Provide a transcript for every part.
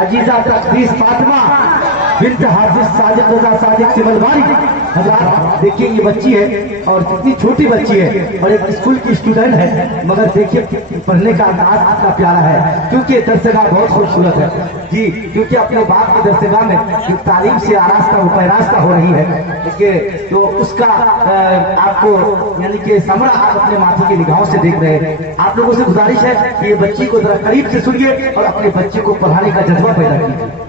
अजीजा तकदीस Fatima bint हाफिज साजिद रजा सादिक सिमलवारी। देखिए ये बच्ची है और कितनी छोटी बच्ची है और एक स्कूल की स्टूडेंट है, मगर देखिए पढ़ने का अंदाज कितना प्यारा है, क्योंकि दरसगाह बहुत खूबसूरत है जी, क्योंकि अपने बाप की दरसगाह में जो तालीम से आरास्ता पैरास्ता हो रही है इसके तो उसका आपको यानी कि समरा आप अपने माथे की निगाहों से देख रहे हैं। आप लोगों से गुजारिश है कि ये बच्ची को जरा करीब से सुनिए और अपने बच्चे को पढ़ाने का जज्बा पैदा कीजिए।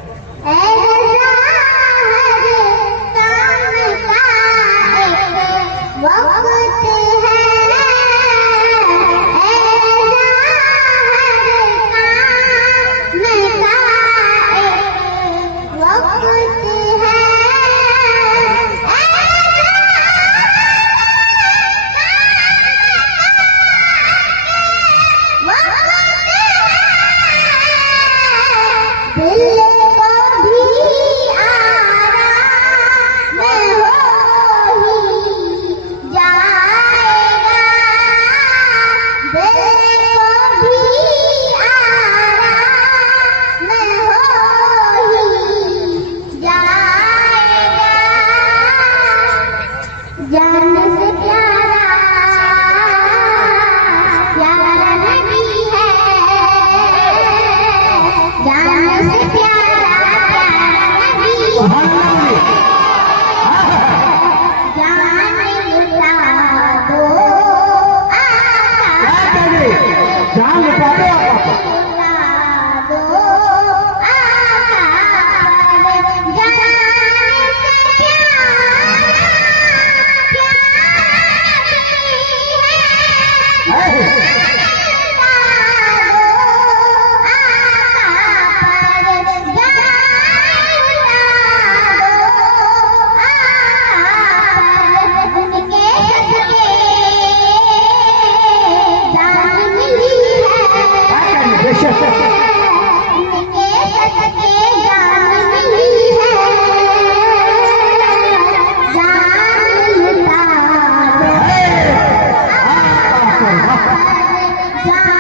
Yeah.